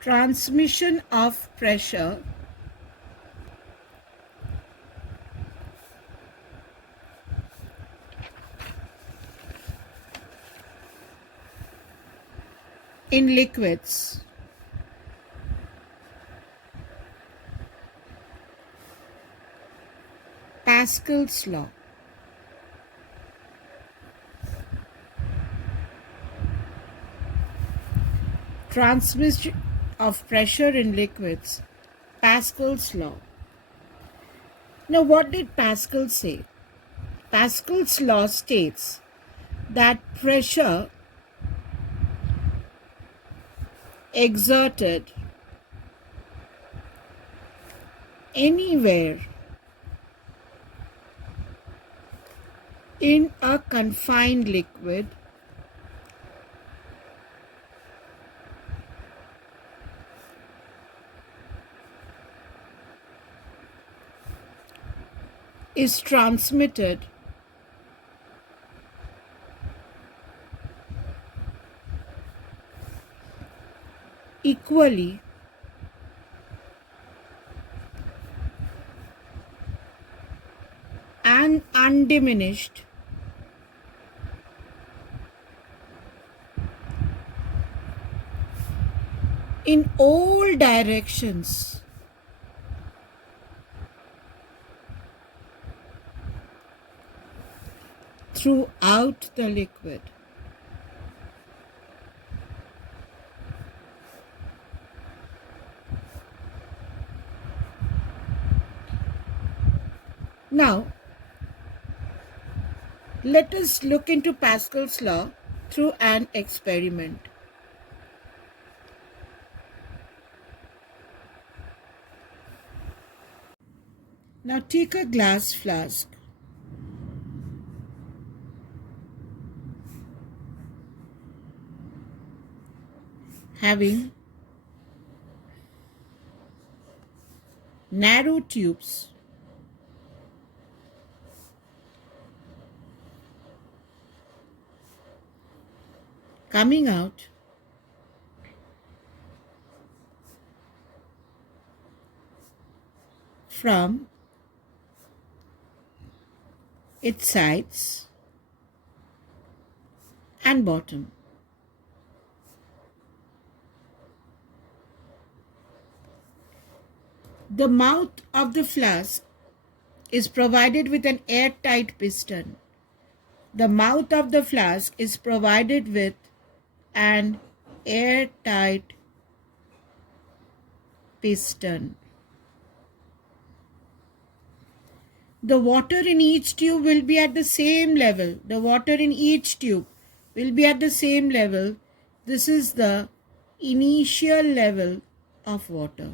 Transmission of pressure in liquids. Pascal's law. Transmission of pressure in liquids. Pascal's law. Now, what did Pascal say? Pascal's law states that pressure exerted anywhere in a confined liquid is transmitted equally and undiminished in all directions throughout the liquid. Now, let us look into Pascal's law through an experiment. Now take a glass flask. Having narrow tubes coming out from its sides and bottom. The mouth of the flask is provided with an airtight piston. The mouth of the flask is provided with an airtight piston. The water in each tube will be at the same level. The water in each tube will be at the same level. This is the initial level of water.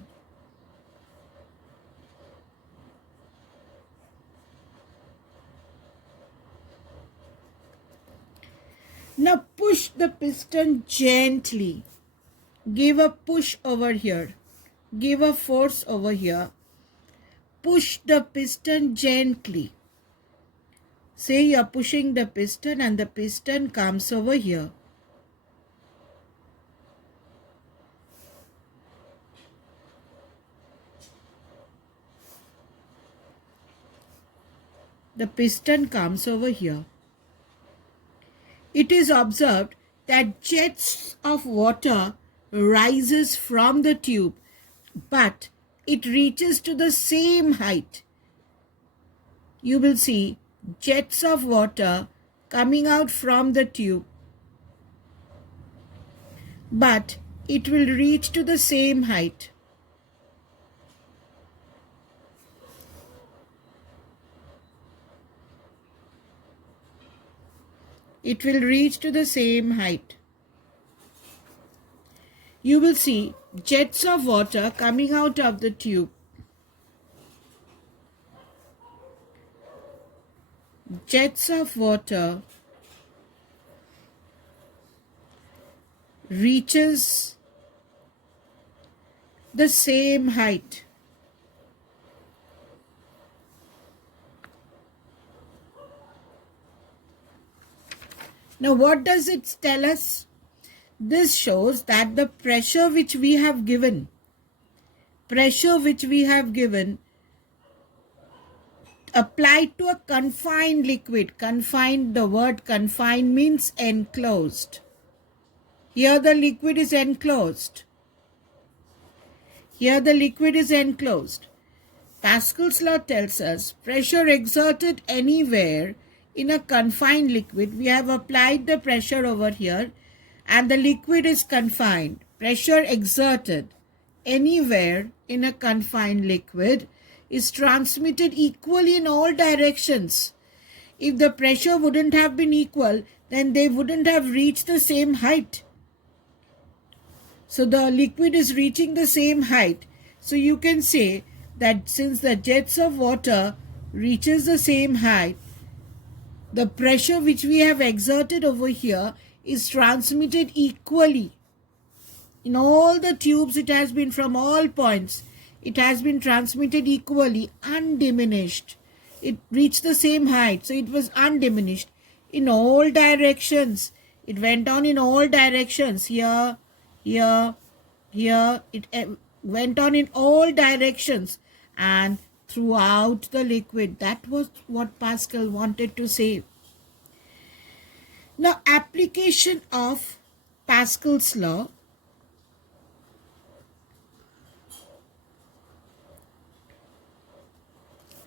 Now push the piston gently. Give a push over here. Give a force over here. Push the piston gently. Say you are pushing the piston and the piston comes over here. The piston comes over here. It is observed that jets of water rises from the tube, but it reaches to the same height. You will see jets of water coming out from the tube, but it will reach to the same height. It will reach to the same height. You will see jets of water coming out of the tube. Jets of water reaches the same height. Now, what does it tell us? This shows that the pressure which we have given, applied to a confined liquid. Confined, the word confined means enclosed. Here the liquid is enclosed. Pascal's law tells us pressure exerted anywhere in a confined liquid. We have applied the pressure over here and the liquid is confined. Pressure exerted anywhere in a confined liquid is transmitted equally in all directions. If the pressure wouldn't have been equal, then they wouldn't have reached the same height. So the liquid is reaching the same height. So you can say that since the jets of water reaches the same height, the pressure which we have exerted over here is transmitted equally. In all the tubes, it has been from all points. It has been transmitted equally, undiminished. It reached the same height, so it was undiminished. In all directions. It went on in all directions. Here, it went on in all directions and throughout the liquid. That was what Pascal wanted to say. Now, application of Pascal's law.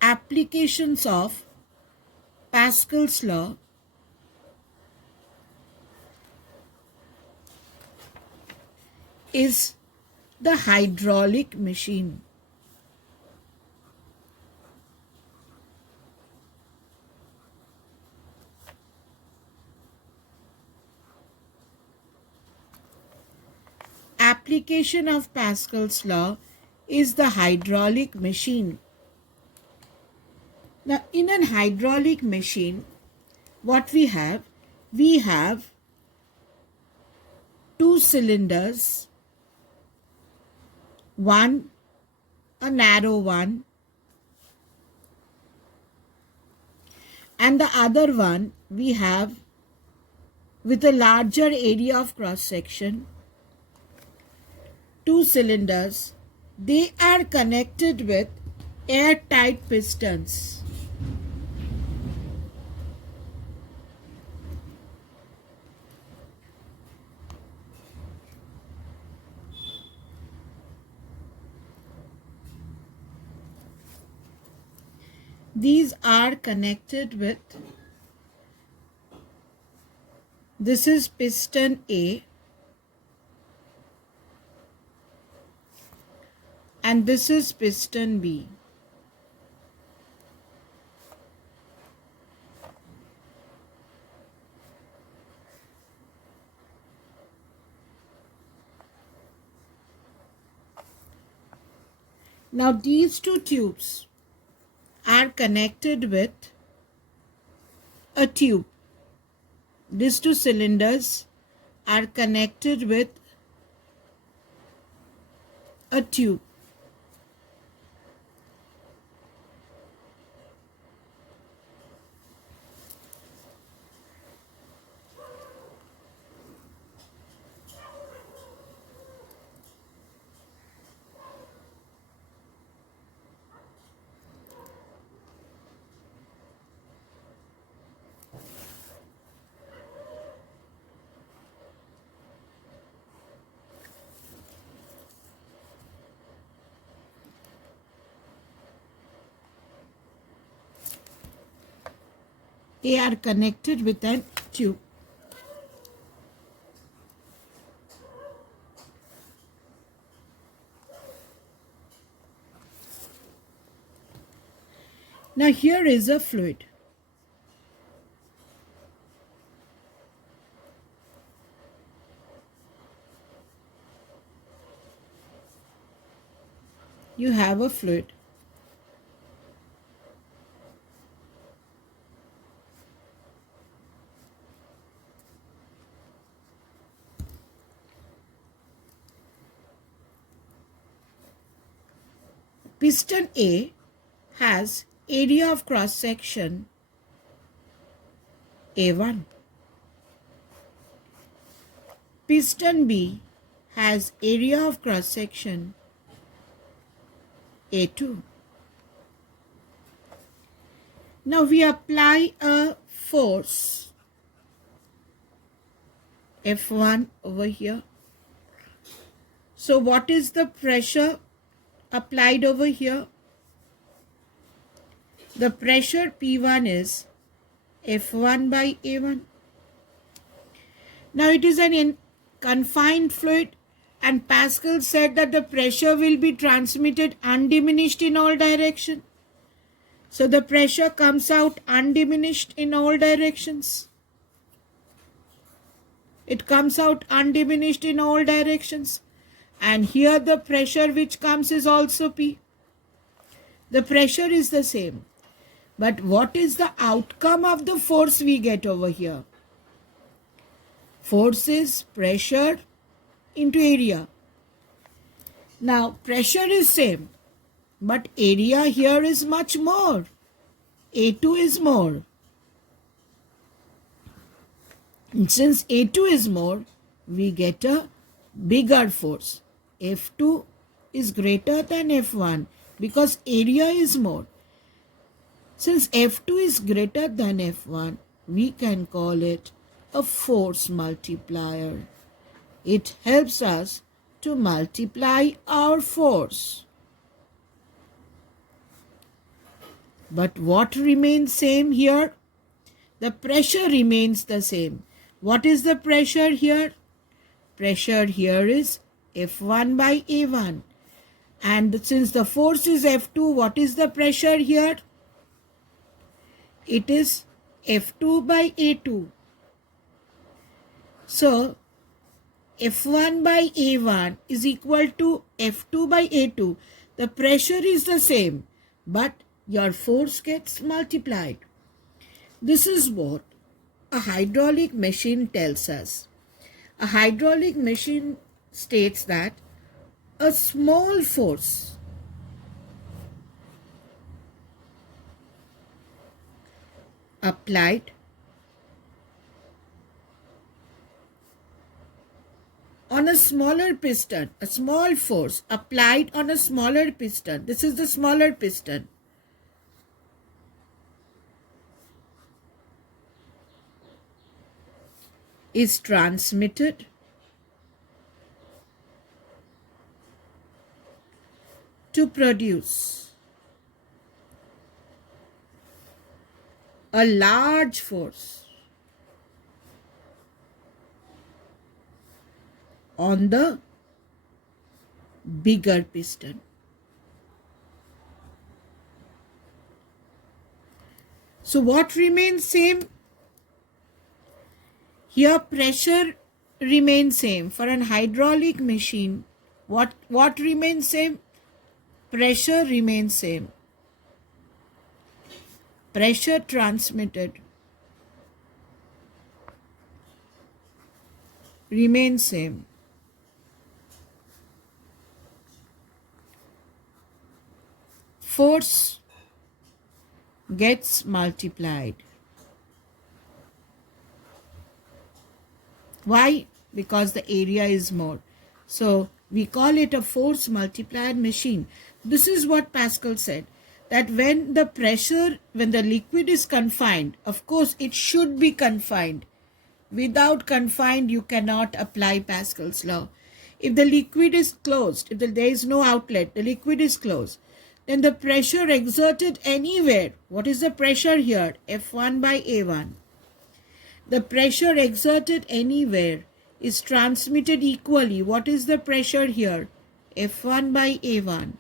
Applications of Pascal's law is the hydraulic machine. Application of Pascal's law is the hydraulic machine. Now, in an hydraulic machine, what we have two cylinders, one a narrow one and the other one we have with a larger area of cross section. Two cylinders, they are connected with airtight pistons. These are connected with, this is piston A and this is piston B. Now these two tubes are connected with a tube. These two cylinders are connected with a tube. They are connected with a tube. Now here is a fluid. You have a fluid. Piston A has area of cross section A1. Piston B has area of cross section A2. Now we apply a force F1 over here. So what is the pressure applied over here? The pressure P1 is F1 by A1. Now it is an confined fluid, and Pascal said that the pressure will be transmitted undiminished in all directions. So the pressure comes out undiminished in all directions. It comes out undiminished in all directions. And here the pressure which comes is also P. The pressure is the same. But what is the outcome of the force we get over here? Force is pressure into area. Now pressure is same, but area here is much more. A2 is more. And since A2 is more, we get a bigger force. F2 is greater than F1 because area is more. Since F2 is greater than F1, we can call it a force multiplier. It helps us to multiply our force. But what remains same here? The pressure remains the same. What is the pressure here? Pressure here is F1 by A1. And since the force is F2, what is the pressure here? It is F2 by A2. So, F1 by A1 is equal to F2 by A2. The pressure is the same, but your force gets multiplied. This is what a hydraulic machine tells us. A hydraulic machine states that a small force applied on a smaller piston, a small force applied on a smaller piston. This is the smaller piston. Is transmitted to produce a large force on the bigger piston. So what remains same? Here pressure remains same. For an hydraulic machine, what remains same? Pressure remains same. Pressure transmitted remains same. Force gets multiplied. Why? Because the area is more. So we call it a force multiplier machine. This is what Pascal said, that when the liquid is confined, of course it should be confined. Without confined, you cannot apply Pascal's law. If the liquid is closed, if there is no outlet, the liquid is closed, then the pressure exerted anywhere. What is the pressure here? F1 by A1. The pressure exerted anywhere is transmitted equally. What is the pressure here? F1 by A1.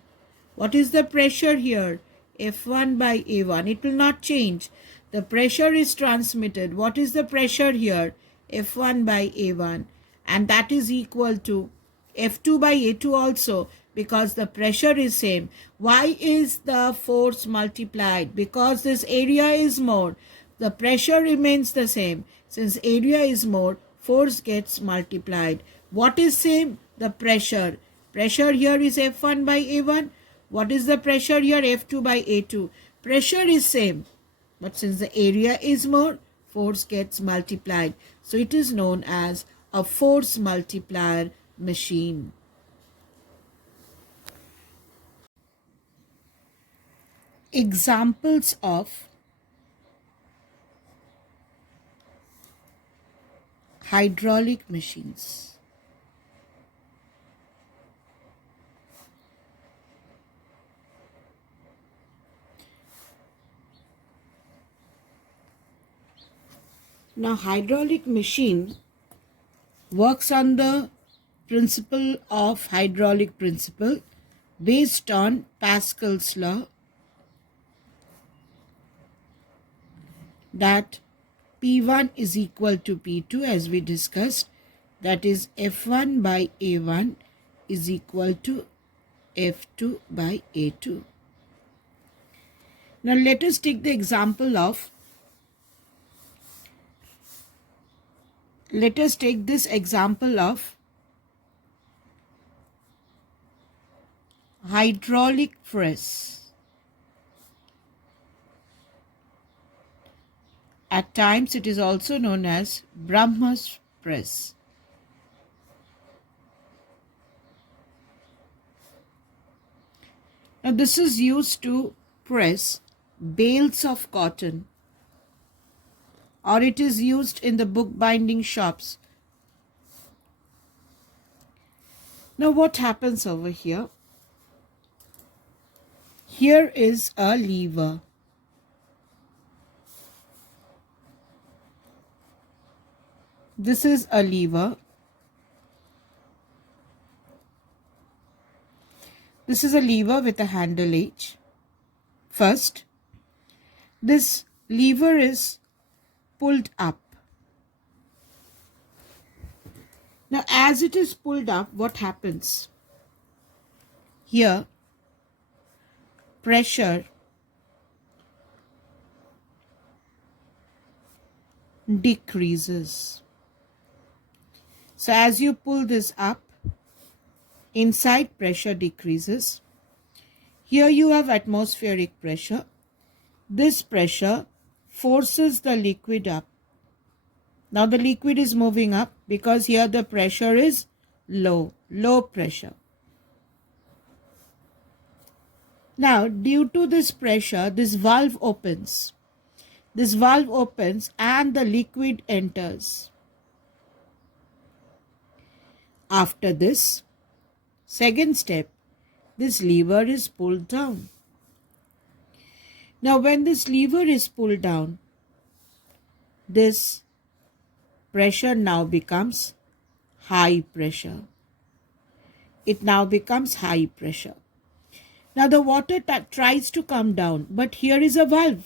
What is the pressure here? F1 by A1. It will not change. The pressure is transmitted. What is the pressure here? F1 by A1. And that is equal to F2 by A2 also, because the pressure is same. Why is the force multiplied? Because this area is more. The pressure remains the same. Since area is more, force gets multiplied. What is same? The pressure. Pressure here is F1 by A1. What is the pressure here? F2 by A2. Pressure is same. But since the area is more, force gets multiplied. So it is known as a force multiplier machine. Examples of hydraulic machines. Now, hydraulic machine works on the principle of hydraulic principle based on Pascal's law, that P1 is equal to P2, as we discussed, that is F1 by A1 is equal to F2 by A2. Now let us take the example of, let us take this example of hydraulic press. At times it is also known as Brahma's press. Now this is used to press bales of cotton, or it is used in the bookbinding shops. Now what happens over here? Here is a lever. This is a lever. This is a lever with a handle H. First, this lever is pulled up. Now, as it is pulled up, what happens? Here, pressure decreases. So, as you pull this up, inside pressure decreases. Here you have atmospheric pressure. This pressure forces the liquid up. Now the liquid is moving up because here the pressure is low pressure. Now due to this pressure, this valve opens. This valve opens and the liquid enters. After this, second step, this lever is pulled down. Now when this lever is pulled down, this pressure now becomes high pressure. It now becomes high pressure. Now the water tries to come down, but here is a valve.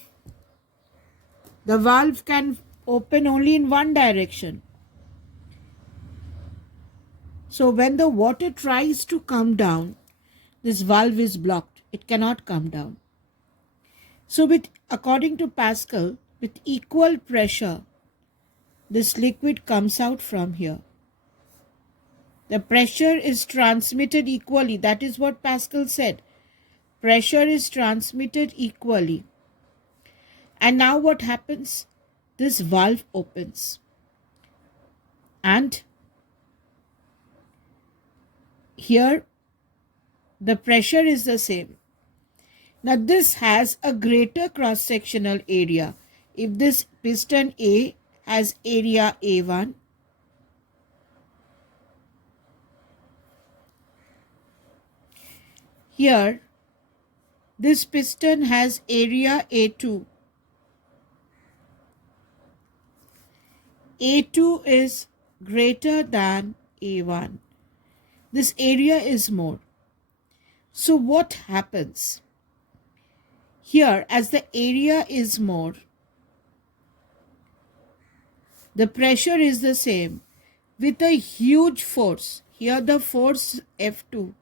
The valve can open only in one direction. So when the water tries to come down, this valve is blocked. It cannot come down. So according to Pascal, with equal pressure, this liquid comes out from here. The pressure is transmitted equally. That is what Pascal said. Pressure is transmitted equally. And now what happens? This valve opens. And here the pressure is the same. Now this has a greater cross-sectional area. If this piston A has area A1, here this piston has area A2. A2 is greater than A1. This area is more. So what happens? Here, as the area is more, the pressure is the same with a huge force. Here the force F2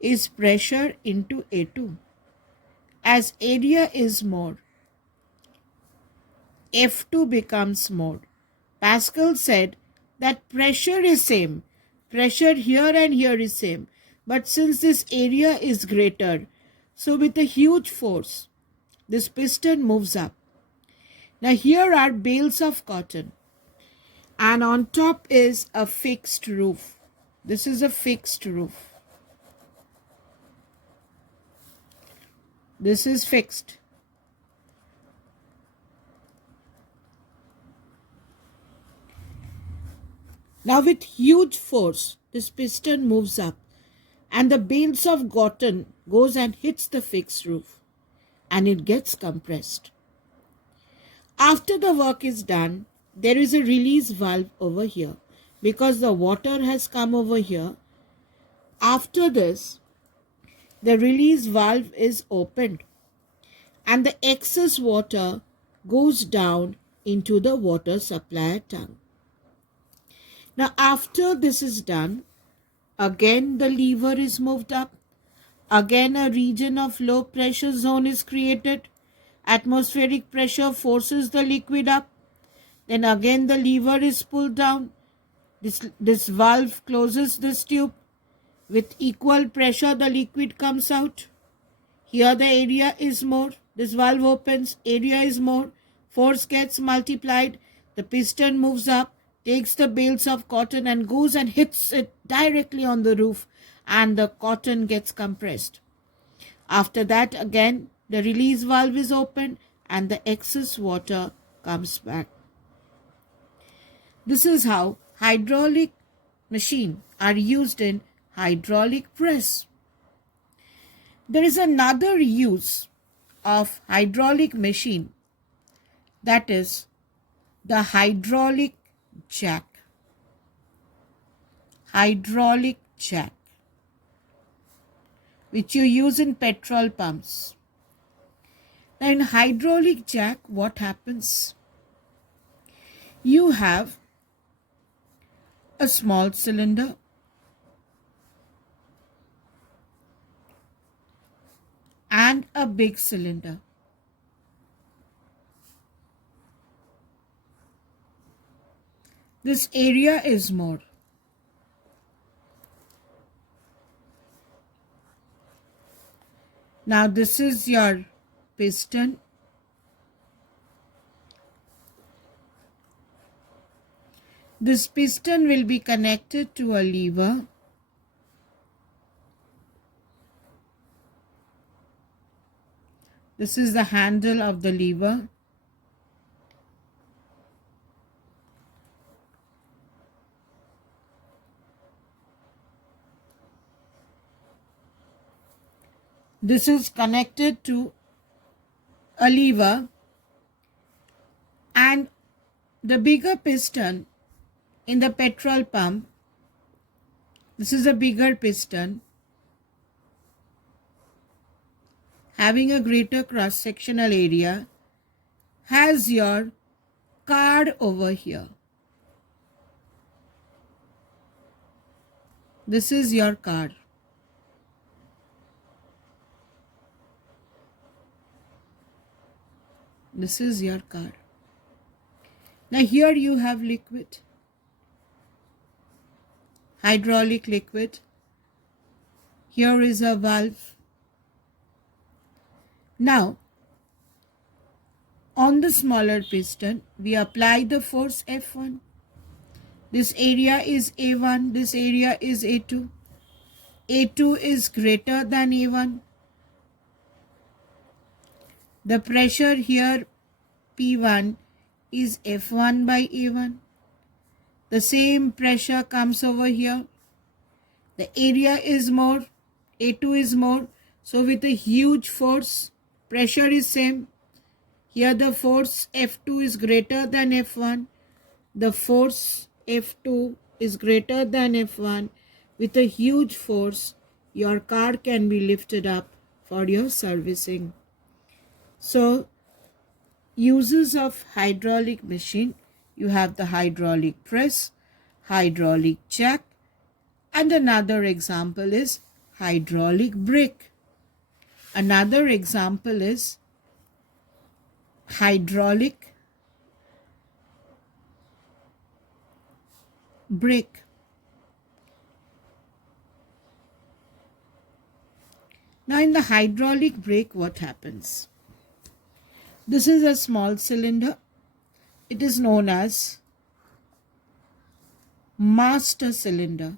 is pressure into A2. As area is more, F2 becomes more. Pascal said that pressure is same. Pressure here and here is same. But since this area is greater, so with a huge force, this piston moves up. Now here are bales of cotton. and on top is a fixed roof. This is a fixed roof. This is fixed. Now with huge force, this piston moves up and the bales of cotton goes and hits the fixed roof and it gets compressed. After the work is done, there is a release valve over here because the water has come over here. After this, the release valve is opened and the excess water goes down into the water supply tank. Now after this is done, again the lever is moved up. Again a region of low pressure zone is created. Atmospheric pressure forces the liquid up. Then again the lever is pulled down. This valve closes this tube. With equal pressure the liquid comes out. Here the area is more. This valve opens, area is more. Force gets multiplied. The piston moves up, takes the bales of cotton and goes and hits it directly on the roof and the cotton gets compressed. After that again the release valve is opened and the excess water comes back. This is how hydraulic machines are used in hydraulic press. There is another use of hydraulic machine, that is the hydraulic jack. Hydraulic jack, which you use in petrol pumps. Now in hydraulic jack, what happens? You have a small cylinder and a big cylinder. This area is more. Now this is your piston. This piston will be connected to a lever. This is the handle of the lever. This is connected to a lever and the bigger piston in the petrol pump. This is a bigger piston having a greater cross-sectional area, has your card over here. This is your card. This is your card. Now here you have liquid, hydraulic liquid. Here is a valve. Now, on the smaller piston, we apply the force F1. This area is A1, this area is A2. A2 is greater than A1. The pressure here, P1, is F1 by A1. The same pressure comes over here. The area is more, A2 is more. So with a huge force, pressure is same. Here the force F2 is greater than F1. The force F2 is greater than F1. With a huge force, your car can be lifted up for your servicing. So, uses of hydraulic machine, you have the hydraulic press, hydraulic jack, and another example is hydraulic brake. Another example is hydraulic brake. Now in the hydraulic brake, what happens? This is a small cylinder. It is known as master cylinder.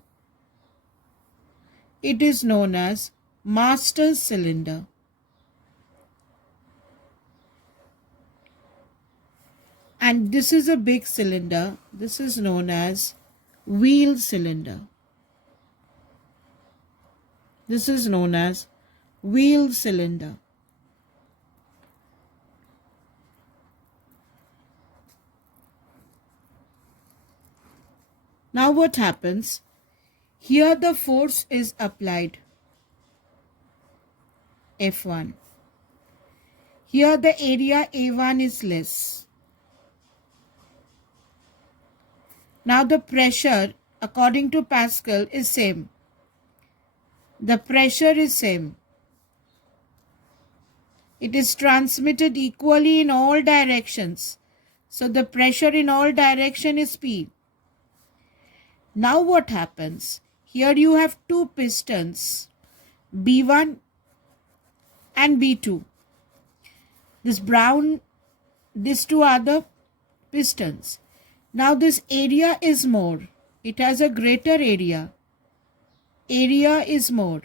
It is known as master cylinder. And this is a big cylinder. This is known as wheel cylinder. This is known as wheel cylinder. Now what happens? Here the force is applied, F1. Here the area A1 is less. Now the pressure according to Pascal is same. The pressure is same. It is transmitted equally in all directions. So the pressure in all direction is P. Now what happens? Here you have two pistons, B1 and B2. This brown, these two are the pistons. Now this area is more. It has a greater area. Area is more.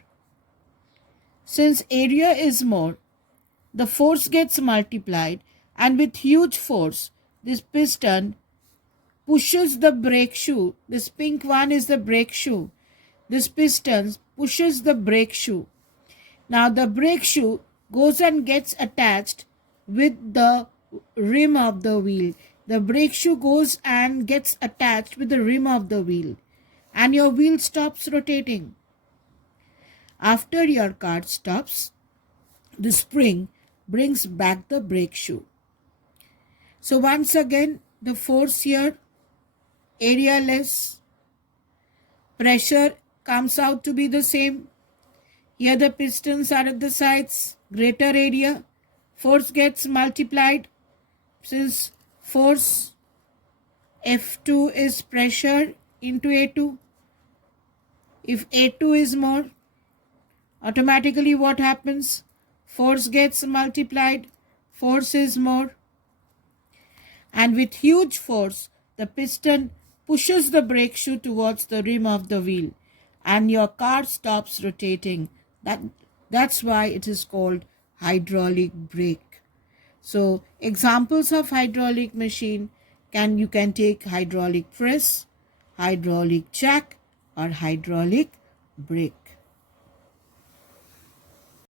Since area is more, the force gets multiplied, and with huge force, this piston pushes the brake shoe. This pink one is the brake shoe. This piston pushes the brake shoe. Now the brake shoe goes and gets attached with the rim of the wheel. The brake shoe goes and gets attached with the rim of the wheel, and your wheel stops rotating. After your car stops, the spring brings back the brake shoe. So once again, the force here, area less, pressure comes out to be the same. Here the pistons are at the sides, greater area, force gets multiplied. Since force F2 is pressure into A2, if A2 is more, automatically what happens? Force gets multiplied, force is more, and with huge force, the piston pushes the brake shoe towards the rim of the wheel, and your car stops rotating. That's why it is called hydraulic brake. So examples of hydraulic machine, you can take hydraulic press, hydraulic jack, or hydraulic brake.